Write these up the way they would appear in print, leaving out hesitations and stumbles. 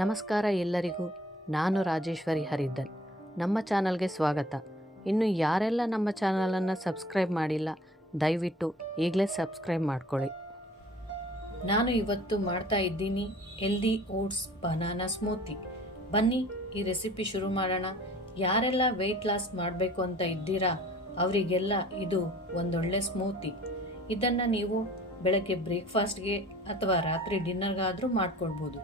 ನಮಸ್ಕಾರ ಎಲ್ಲರಿಗೂ. ನಾನು ರಾಜೇಶ್ವರಿ ಹರಿದ್ದನ್. ನಮ್ಮ ಚಾನಲ್ಗೆ ಸ್ವಾಗತ. ಇನ್ನು ಯಾರೆಲ್ಲ ನಮ್ಮ ಚಾನಲನ್ನು ಸಬ್ಸ್ಕ್ರೈಬ್ ಮಾಡಿಲ್ಲ, ದಯವಿಟ್ಟು ಈಗಲೇ ಸಬ್ಸ್ಕ್ರೈಬ್ ಮಾಡ್ಕೊಳ್ಳಿ. ನಾನು ಇವತ್ತು ಮಾಡ್ತಾ ಇದ್ದೀನಿ ಹೆಲ್ದಿ ಓಟ್ಸ್ ಬನಾನಾ ಸ್ಮೂತಿ. ಬನ್ನಿ ಈ ರೆಸಿಪಿ ಶುರು ಮಾಡೋಣ. ಯಾರೆಲ್ಲ ವೆಯ್ಟ್ ಲಾಸ್ ಮಾಡಬೇಕು ಅಂತ ಇದ್ದೀರಾ ಅವರಿಗೆಲ್ಲ ಇದು ಒಂದೊಳ್ಳೆ ಸ್ಮೂತಿ. ಇದನ್ನು ನೀವು ಬೆಳಗ್ಗೆ ಬ್ರೇಕ್ಫಾಸ್ಟ್ಗೆ ಅಥವಾ ರಾತ್ರಿ ಡಿನ್ನರ್ಗಾದರೂ ಮಾಡ್ಕೊಳ್ಬೋದು.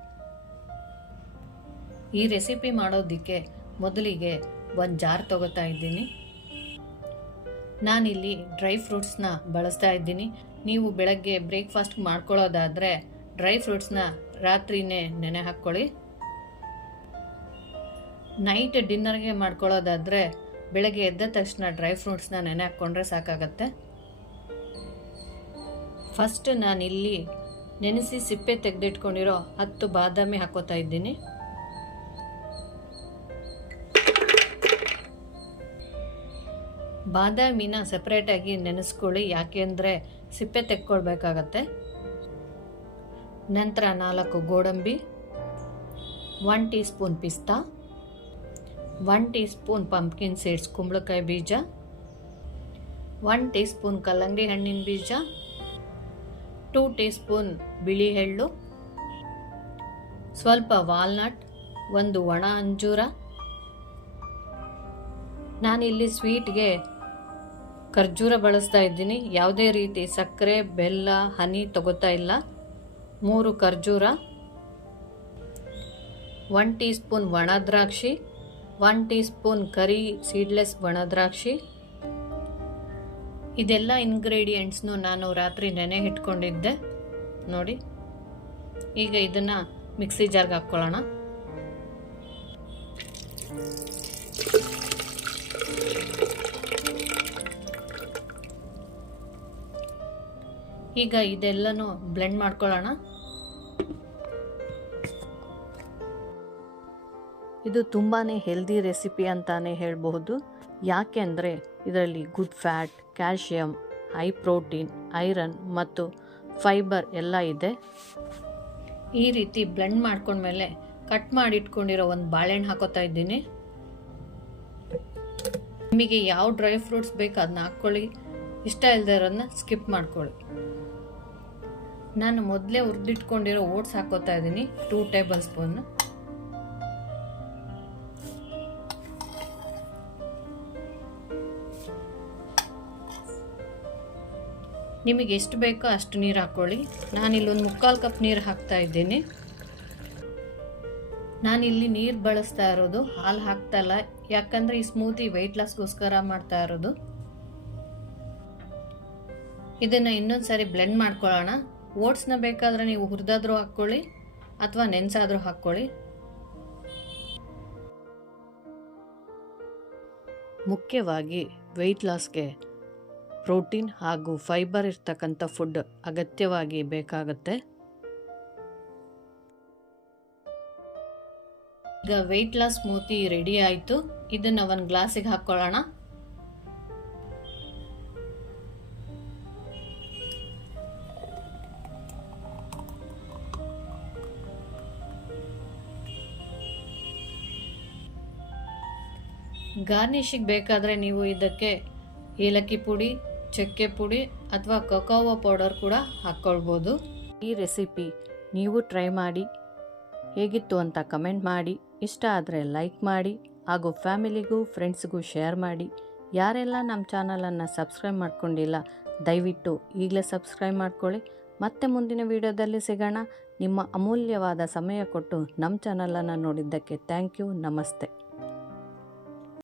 ಈ ರೆಸಿಪಿ ಮಾಡೋದಕ್ಕೆ ಮೊದಲಿಗೆ ಒಂದು ಜಾರ್ ತಗೋತಾ ಇದ್ದೀನಿ. ನಾನಿಲ್ಲಿ ಡ್ರೈ ಫ್ರೂಟ್ಸ್ನ ಬಳಸ್ತಾ ಇದ್ದೀನಿ. ನೀವು ಬೆಳಗ್ಗೆ ಬ್ರೇಕ್ಫಾಸ್ಟ್ ಮಾಡ್ಕೊಳ್ಳೋದಾದರೆ ಡ್ರೈ ಫ್ರೂಟ್ಸ್ನ ರಾತ್ರಿನೇ ನೆನೆ ಹಾಕ್ಕೊಳ್ಳಿ. ನೈಟ್ ಡಿನ್ನರ್ಗೆ ಮಾಡ್ಕೊಳ್ಳೋದಾದರೆ ಬೆಳಗ್ಗೆ ಎದ್ದ ತಕ್ಷಣ ಡ್ರೈ ಫ್ರೂಟ್ಸ್ನ ನೆನೆ ಹಾಕ್ಕೊಂಡ್ರೆ ಸಾಕಾಗತ್ತೆ. ಫಸ್ಟ್ ನಾನಿಲ್ಲಿ ನೆನೆಸಿ ಸಿಪ್ಪೆ ತೆಗೆದಿಟ್ಕೊಂಡಿರೋ 10 ಬಾದಾಮಿ ಹಾಕೋತಾ ಇದ್ದೀನಿ. ಬಾದಾಮಿನ ಸಪ್ರೇಟಾಗಿ ನೆನೆಸ್ಕೊಳ್ಳಿ, ಯಾಕೆಂದರೆ ಸಿಪ್ಪೆ ತೆಕ್ಕೊಳ್ಬೇಕಾಗತ್ತೆ. ನಂತರ 4 ಗೋಡಂಬಿ, 1 ಟೀ ಸ್ಪೂನ್ ಪಿಸ್ತಾ, 1 ಟೀ ಸ್ಪೂನ್ ಪಂಪ್ಕಿನ್ ಸೀಡ್ಸ್ ಕುಂಬಳಕಾಯಿ ಬೀಜ, 1 ಟೀ ಸ್ಪೂನ್ ಕಲ್ಲಂಗಡಿ ಹಣ್ಣಿನ ಬೀಜ, 2 ಟೀ ಸ್ಪೂನ್ ಬಿಳಿ ಎಳ್ಳು, ಸ್ವಲ್ಪ ವಾಲ್ನಟ್, 1 ಒಣ ಅಂಜೂರ. ನಾನಿಲ್ಲಿ ಸ್ವೀಟ್ಗೆ ಖರ್ಜೂರ ಬಳಸ್ತಾ ಇದ್ದೀನಿ. ಯಾವುದೇ ರೀತಿ ಸಕ್ಕರೆ, ಬೆಲ್ಲ, ಹನಿ ತಗೋತಾ ಇಲ್ಲ. 3 ಖರ್ಜೂರ, 1 ಟೀ ಸ್ಪೂನ್ ಒಣ ದ್ರಾಕ್ಷಿ, 1 ಟೀ ಸ್ಪೂನ್ ಕರಿ ಸೀಡ್ಲೆಸ್ ಒಣ ದ್ರಾಕ್ಷಿ. ಇದೆಲ್ಲ ಇಂಗ್ರೀಡಿಯೆಂಟ್ಸ್ನು ನಾನು ರಾತ್ರಿ ನೆನೆ ಇಟ್ಕೊಂಡಿದ್ದೆ ನೋಡಿ. ಈಗ ಇದನ್ನು ಮಿಕ್ಸಿ ಜಾರ್ಗೆ ಹಾಕ್ಕೊಳ್ಳೋಣ. ಈಗ ಇದೆಲ್ಲನೂ ಬ್ಲೆಂಡ್ ಮಾಡ್ಕೊಳ್ಳೋಣ. ಇದು ತುಂಬಾ ಹೆಲ್ದಿ ರೆಸಿಪಿ ಅಂತಾನೆ ಹೇಳಬಹುದು. ಯಾಕೆ ಅಂದರೆ ಇದರಲ್ಲಿ good fat, calcium, high protein, iron ಮತ್ತು ಫೈಬರ್ ಎಲ್ಲ ಇದೆ. ಈ ರೀತಿ ಬ್ಲೆಂಡ್ ಮಾಡ್ಕೊಂಡ್ಮೇಲೆ ಕಟ್ ಮಾಡಿ ಇಟ್ಕೊಂಡಿರೋ ಒಂದು ಬಾಳೆಹಣ್ಣು ಹಾಕೋತಾ ಇದ್ದೀನಿ. ನಿಮಗೆ ಯಾವ ಡ್ರೈ ಫ್ರೂಟ್ಸ್ ಬೇಕು ಅದನ್ನ ಹಾಕ್ಕೊಳ್ಳಿ, ಇಷ್ಟ ಇಲ್ಲದೆ ಇರೋದನ್ನ ಸ್ಕಿಪ್ ಮಾಡ್ಕೊಳ್ಳಿ. ನಾನು ಮೊದಲೇ ಹುರಿದಿಟ್ಕೊಂಡಿರೋ ಓಟ್ಸ್ ಹಾಕೋತಾ ಇದ್ದೀನಿ, 2 ಟೇಬಲ್ ಸ್ಪೂನ್. ನಿಮಗೆ ಎಷ್ಟು ಬೇಕೋ ಅಷ್ಟು ನೀರು ಹಾಕ್ಕೊಳ್ಳಿ. ನಾನಿಲ್ಲಿ ಒಂದು 3/4 ಕಪ್ ನೀರು ಹಾಕ್ತಾ ಇದ್ದೀನಿ. ನಾನಿಲ್ಲಿ ನೀರು ಬಳಸ್ತಾ ಇರೋದು, ಹಾಲು ಹಾಕ್ತಾ ಇಲ್ಲ, ಯಾಕಂದರೆ ಈ ಸ್ಮೂತಿ ವೆಯ್ಟ್ ಲಾಸ್ಗೋಸ್ಕರ ಮಾಡ್ತಾ ಇರೋದು. ಇದನ್ನು ಇನ್ನೊಂದು ಸಾರಿ ಬ್ಲೆಂಡ್ ಮಾಡ್ಕೊಳ್ಳೋಣ. ಓಟ್ಸ್ನ ಬೇಕಾದರೆ ನೀವು ಹುರಿದಾದ್ರೂ ಹಾಕ್ಕೊಳ್ಳಿ ಅಥವಾ ನೆನೆಸಾದ್ರೂ ಹಾಕ್ಕೊಳ್ಳಿ. ಮುಖ್ಯವಾಗಿ ವೆಯ್ಟ್ ಲಾಸ್ಗೆ ಪ್ರೋಟೀನ್ ಹಾಗೂ ಫೈಬರ್ ಇರ್ತಕ್ಕಂಥ ಫುಡ್ ಅಗತ್ಯವಾಗಿ ಬೇಕಾಗುತ್ತೆ. ಈಗ ವೆಯ್ಟ್ ಲಾಸ್ ಸ್ಮೂತಿ ರೆಡಿ ಆಯಿತು. ಇದನ್ನು ಒಂದು ಗ್ಲಾಸಿಗೆ ಹಾಕ್ಕೊಳ್ಳೋಣ. ಗಾರ್ನಿಷಿಗೆ ಬೇಕಾದರೆ ನೀವು ಇದಕ್ಕೆ ಏಲಕ್ಕಿ ಪುಡಿ, ಚಕ್ಕೆ ಪುಡಿ ಅಥವಾ ಕೊಕೊವಾ ಪೌಡರ್ ಕೂಡ ಹಾಕ್ಕೊಳ್ಬೋದು. ಈ ರೆಸಿಪಿ ನೀವು ಟ್ರೈ ಮಾಡಿ ಹೇಗಿತ್ತು ಅಂತ ಕಮೆಂಟ್ ಮಾಡಿ. ಇಷ್ಟ ಆದರೆ ಲೈಕ್ ಮಾಡಿ ಹಾಗೂ ಫ್ಯಾಮಿಲಿಗೂ ಫ್ರೆಂಡ್ಸ್ಗೂ ಶೇರ್ ಮಾಡಿ. ಯಾರೆಲ್ಲ ನಮ್ಮ ಚಾನಲನ್ನು ಸಬ್ಸ್ಕ್ರೈಬ್ ಮಾಡ್ಕೊಂಡಿಲ್ಲ ದಯವಿಟ್ಟು ಈಗಲೇ ಸಬ್ಸ್ಕ್ರೈಬ್ ಮಾಡ್ಕೊಳ್ಳಿ. ಮತ್ತೆ ಮುಂದಿನ ವಿಡಿಯೋದಲ್ಲಿ ಸಿಗೋಣ. ನಿಮ್ಮ ಅಮೂಲ್ಯವಾದ ಸಮಯ ಕೊಟ್ಟು ನಮ್ಮ ಚಾನಲನ್ನು ನೋಡಿದ್ದಕ್ಕೆ ಥ್ಯಾಂಕ್ ಯು. ನಮಸ್ತೆ.